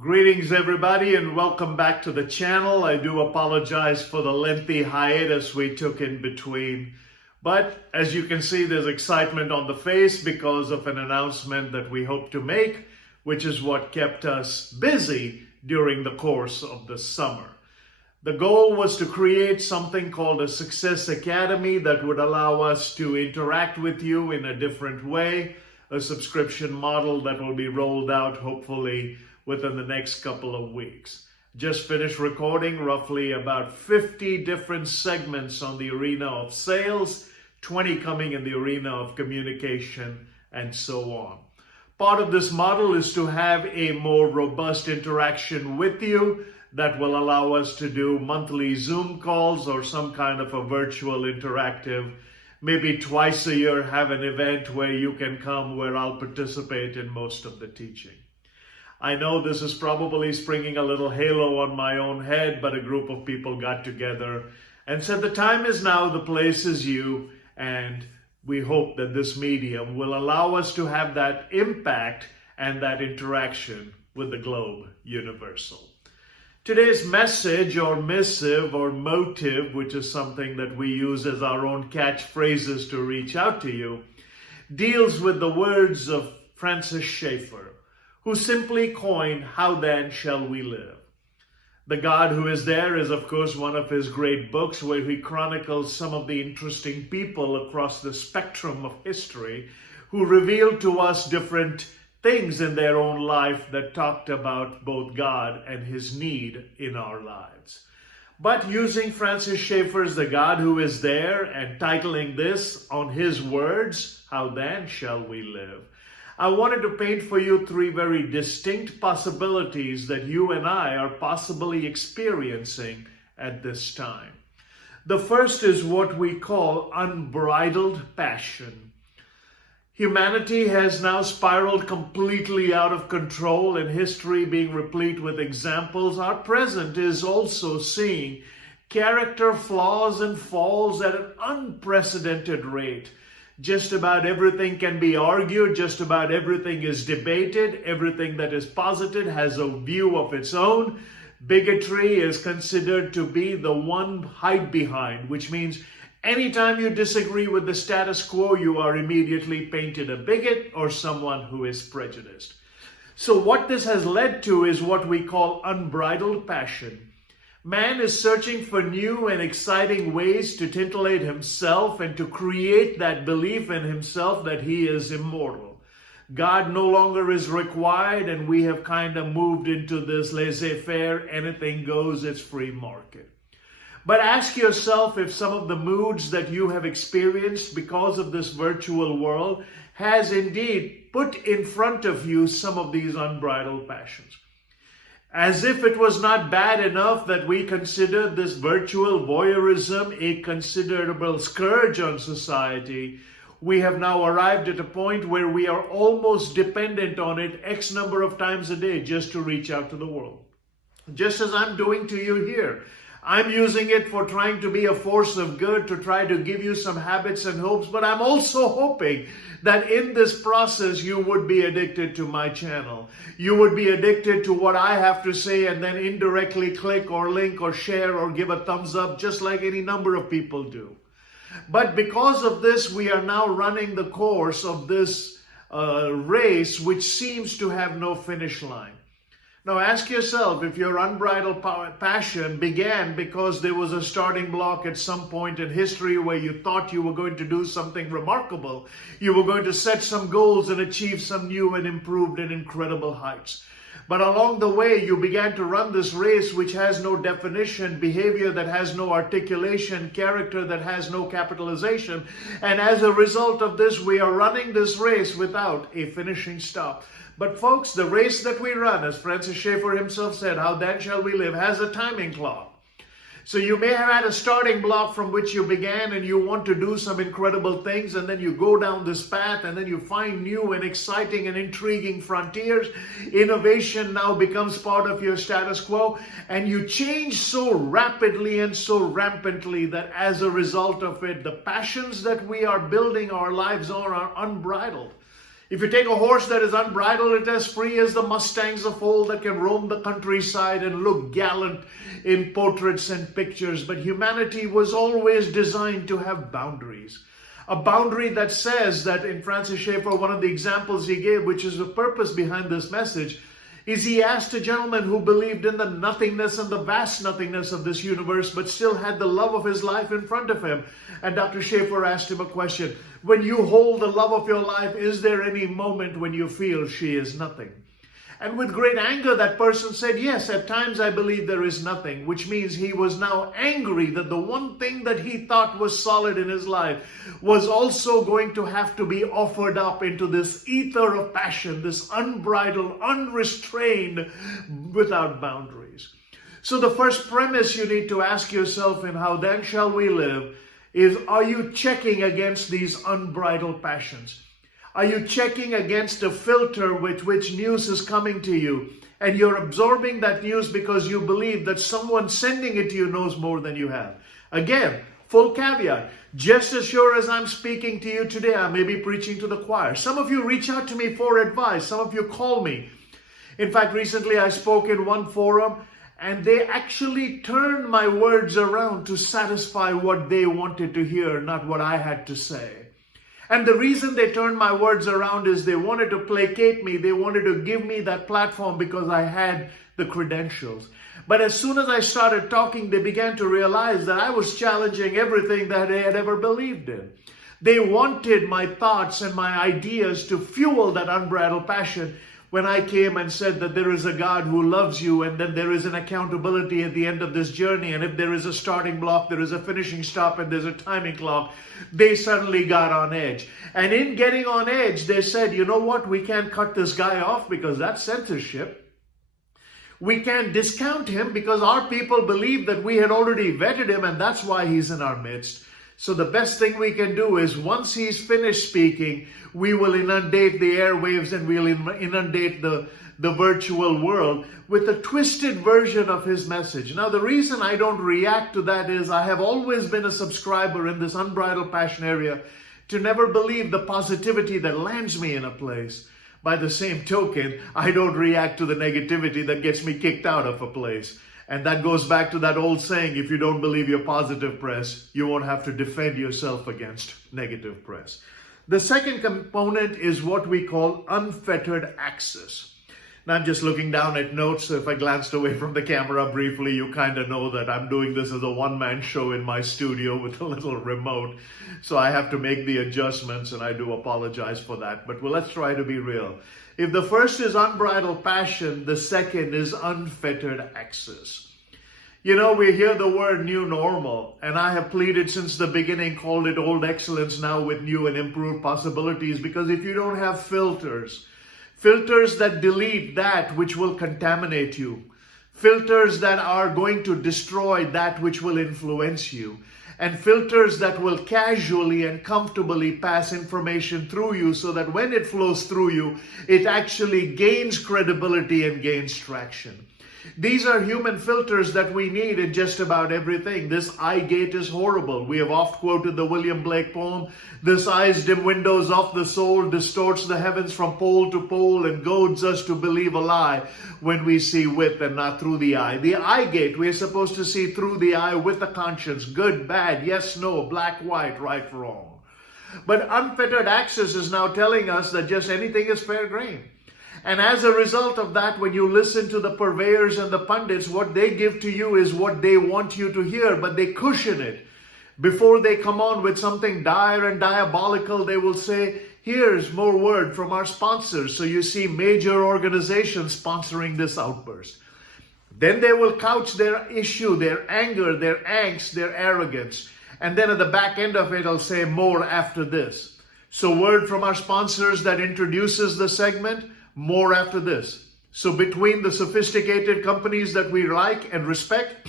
Greetings everybody and welcome back to the channel. I do apologize for the lengthy hiatus we took in between. But as you can see, there's excitement on the face because of an announcement that we hope to make, which is what kept us busy during the course of the summer. The goal was to create something called a Success Academy that would allow us to interact with you in a different way, a subscription model that will be rolled out hopefully within the next couple of weeks. Just finished recording roughly about 50 different segments on the arena of sales, 20 coming in the arena of communication, and so on. Part of this model is to have a more robust interaction with you that will allow us to do monthly Zoom calls or some kind of a virtual interactive, maybe twice a year have an event where you can come where I'll participate in most of the teaching. I know this is probably springing a little halo on my own head, but a group of people got together and said the time is now, the place is you, and we hope that this medium will allow us to have that impact and that interaction with the globe universal. Today's message or missive or motive, which is something that we use as our own catchphrases to reach out to you, deals with the words of Francis Schaeffer, who simply coined, "How then shall we live?" The God Who Is There is, of course, one of his great books where he chronicles some of the interesting people across the spectrum of history who revealed to us different things in their own life that talked about both God and his need in our lives. But using Francis Schaeffer's The God Who Is There and titling this on his words, "How then shall we live?" I wanted to paint for you three very distinct possibilities that you and I are possibly experiencing at this time. The first is what we call unbridled passion. Humanity has now spiraled completely out of control, and history being replete with examples. Our present is also seeing character flaws and falls at an unprecedented rate. Just about everything can be argued, just about everything is debated, everything that is posited has a view of its own. Bigotry is considered to be the one hide behind, which means anytime you disagree with the status quo, you are immediately painted a bigot or someone who is prejudiced. So what this has led to is what we call unbridled passion. Man is searching for new and exciting ways to titillate himself and to create that belief in himself that he is immortal. God no longer is required, and we have kind of moved into this laissez-faire, anything goes, it's free market. But ask yourself if some of the moods that you have experienced because of this virtual world has indeed put in front of you some of these unbridled passions. As if it was not bad enough that we considered this virtual voyeurism a considerable scourge on society, we have now arrived at a point where we are almost dependent on it X number of times a day just to reach out to the world. Just as I'm doing to you here. I'm using it for trying to be a force of good, to try to give you some habits and hopes, but I'm also hoping that in this process you would be addicted to my channel. You would be addicted to what I have to say and then indirectly click or link or share or give a thumbs up, just like any number of people do. But because of this, we are now running the course of this race which seems to have no finish line. Now ask yourself if your unbridled passion began because there was a starting block at some point in history where you thought you were going to do something remarkable. You were going to set some goals and achieve some new and improved and incredible heights. But along the way, you began to run this race which has no definition, behavior that has no articulation, character that has no capitalization. And as a result of this, we are running this race without a finishing stop. But folks, the race that we run, as Francis Schaeffer himself said, "How then shall we live?" has a timing clock. So you may have had a starting block from which you began and you want to do some incredible things, and then you go down this path and then you find new and exciting and intriguing frontiers. Innovation now becomes part of your status quo, and you change so rapidly and so rampantly that as a result of it, the passions that we are building our lives on are unbridled. If you take a horse that is unbridled, it is free as the mustangs of old that can roam the countryside and look gallant in portraits and pictures. But humanity was always designed to have boundaries. A boundary that says that, in Francis Schaeffer, one of the examples he gave, which is the purpose behind this message, is he asked a gentleman who believed in the nothingness and the vast nothingness of this universe, but still had the love of his life in front of him. And Dr. Schaeffer asked him a question. When you hold the love of your life, is there any moment when you feel she is nothing? And with great anger, that person said, yes, at times I believe there is nothing, which means he was now angry that the one thing that he thought was solid in his life was also going to have to be offered up into this ether of passion, this unbridled, unrestrained, without boundaries. So the first premise you need to ask yourself in How Then Shall We Live is, are you checking against these unbridled passions? Are you checking against a filter with which news is coming to you, and you're absorbing that news because you believe that someone sending it to you knows more than you have? Again, full caveat. Just as sure as I'm speaking to you today, I may be preaching to the choir. Some of you reach out to me for advice. Some of you call me. In fact, recently I spoke in one forum, and they actually turned my words around to satisfy what they wanted to hear, not what I had to say. And the reason they turned my words around is they wanted to placate me. They wanted to give me that platform because I had the credentials. But as soon as I started talking, they began to realize that I was challenging everything that they had ever believed in. They wanted my thoughts and my ideas to fuel that unbridled passion. When I came and said that there is a God who loves you, and then there is an accountability at the end of this journey, and if there is a starting block, there is a finishing stop, and there's a timing clock, they suddenly got on edge. And in getting on edge, they said, you know what, we can't cut this guy off because that's censorship. We can't discount him because our people believe that we had already vetted him, and that's why he's in our midst. So the best thing we can do is, once he's finished speaking, we will inundate the airwaves and we'll inundate the virtual world with a twisted version of his message. Now, the reason I don't react to that is I have always been a subscriber in this unbridled passion area to never believe the positivity that lands me in a place. By the same token, I don't react to the negativity that gets me kicked out of a place. And that goes back to that old saying, if you don't believe your positive press, you won't have to defend yourself against negative press. The second component is what we call unfettered access. Now, I'm just looking down at notes, so if I glanced away from the camera briefly, you kind of know that I'm doing this as a one-man show in my studio with a little remote. So I have to make the adjustments, and I do apologize for that. But let's try to be real. If the first is unbridled passion, the second is unfettered access. You know, we hear the word new normal, and I have pleaded since the beginning, called it old excellence now with new and improved possibilities, because if you don't have filters that delete that which will contaminate you, filters that are going to destroy that which will influence you, and filters that will casually and comfortably pass information through you so that when it flows through you, it actually gains credibility and gains traction. These are human filters that we need in just about everything. This eye gate is horrible. We have oft quoted the William Blake poem, "This eye's dim windows of the soul distorts the heavens from pole to pole and goads us to believe a lie when we see with and not through the eye." The eye gate, we are supposed to see through the eye with a conscience, good, bad, yes, no, black, white, right, wrong. But unfettered access is now telling us that just anything is fair game. And as a result of that, when you listen to the purveyors and the pundits, what they give to you is what they want you to hear, but they cushion it. Before they come on with something dire and diabolical, they will say, here's more word from our sponsors. So you see major organizations sponsoring this outburst. Then they will couch their issue, their anger, their angst, their arrogance. And then at the back end of it, I'll say more after this. So word from our sponsors that introduces the segment, more after this. So between the sophisticated companies that we like and respect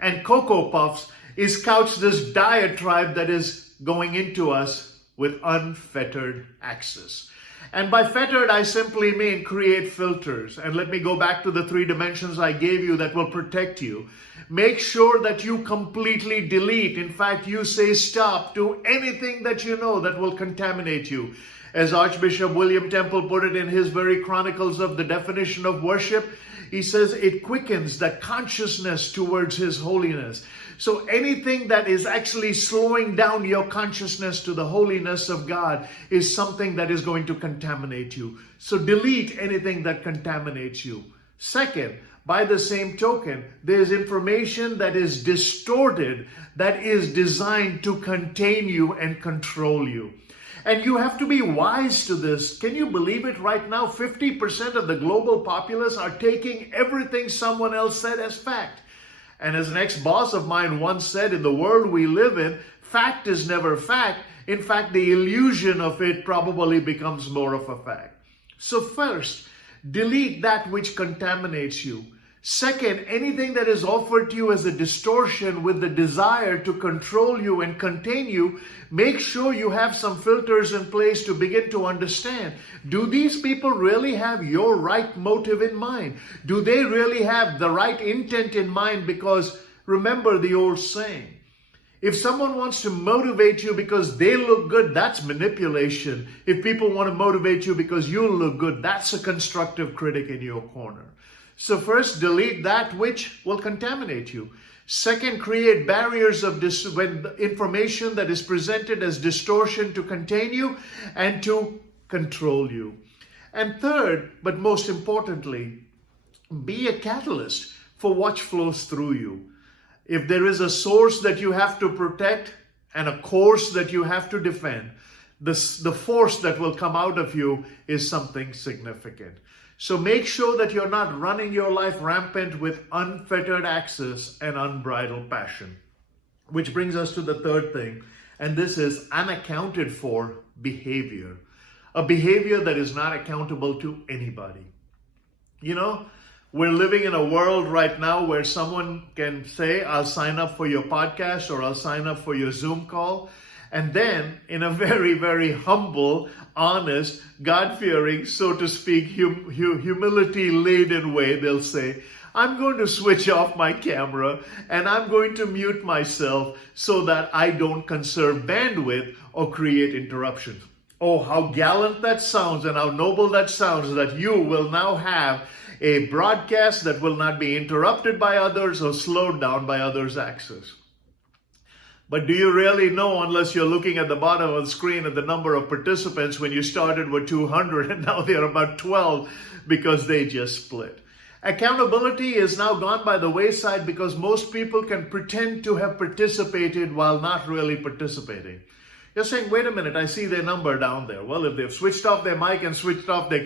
and Cocoa Puffs is couched this diatribe that is going into us with unfettered access. And by fettered, I simply mean create filters. And let me go back to the 3 dimensions I gave you that will protect you. Make sure that you completely delete. In fact, you say stop to anything that you know that will contaminate you. As Archbishop William Temple put it in his very chronicles of the definition of worship, he says it quickens the consciousness towards His holiness. So anything that is actually slowing down your consciousness to the holiness of God is something that is going to contaminate you. So delete anything that contaminates you. Second, by the same token, there's information that is distorted, that is designed to contain you and control you. And you have to be wise to this. Can you believe it right now? 50% of the global populace are taking everything someone else said as fact. And as an ex-boss of mine once said, in the world we live in, fact is never fact. In fact, the illusion of it probably becomes more of a fact. So first, delete that which contaminates you. Second, anything that is offered to you as a distortion with the desire to control you and contain you, make sure you have some filters in place to begin to understand. Do these people really have your right motive in mind? Do they really have the right intent in mind? Because remember the old saying, if someone wants to motivate you because they look good, that's manipulation. If people want to motivate you because you look good, that's a constructive critic in your corner. So first, delete that which will contaminate you. Second, create barriers of when information that is presented as distortion to contain you and to control you. And third, but most importantly, be a catalyst for what flows through you. If there is a source that you have to protect and a course that you have to defend, the force that will come out of you is something significant. So make sure that you're not running your life rampant with unfettered access and unbridled passion. Which brings us to the third thing, and this is unaccounted for behavior. A behavior that is not accountable to anybody. You know, we're living in a world right now where someone can say, I'll sign up for your podcast or I'll sign up for your Zoom call. And then in a very, very humble, honest, God-fearing, so to speak, humility-laden way, they'll say, I'm going to switch off my camera and I'm going to mute myself so that I don't conserve bandwidth or create interruptions. Oh, how gallant that sounds and how noble that sounds that you will now have a broadcast that will not be interrupted by others or slowed down by others' access. But do you really know, unless you're looking at the bottom of the screen at the number of participants when you started with 200 and now they're about 12 because they just split. Accountability is now gone by the wayside because most people can pretend to have participated while not really participating. You're saying, wait a minute, I see their number down there. Well, if they've switched off their mic and switched off their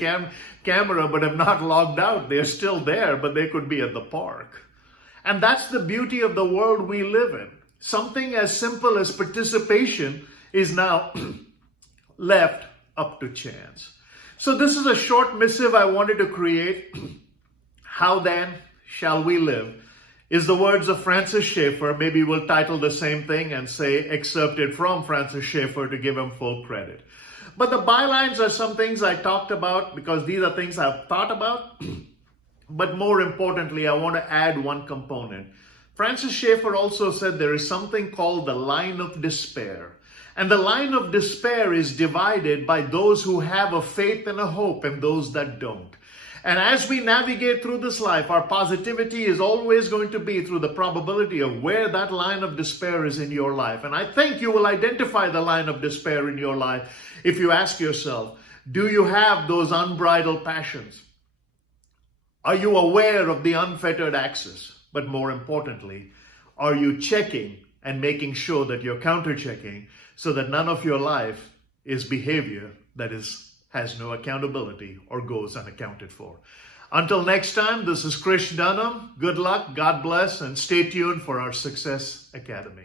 camera but have not logged out, they're still there, but they could be at the park. And that's the beauty of the world we live in. Something as simple as participation is now left up to chance. So this is a short missive I wanted to create. How then shall we live? Is the words of Francis Schaeffer. Maybe we'll title the same thing and say excerpted from Francis Schaeffer to give him full credit. But the bylines are some things I talked about because these are things I've thought about. But more importantly, I want to add one component. Francis Schaeffer also said there is something called the line of despair. And the line of despair is divided by those who have a faith and a hope and those that don't. And as we navigate through this life, our positivity is always going to be through the probability of where that line of despair is in your life. And I think you will identify the line of despair in your life if you ask yourself, do you have those unbridled passions? Are you aware of the unfettered access? But more importantly, are you checking and making sure that you're counter-checking so that none of your life is behavior that has no accountability or goes unaccounted for? Until next time, this is Krish Dunham. Good luck, God bless, and stay tuned for our Success Academy.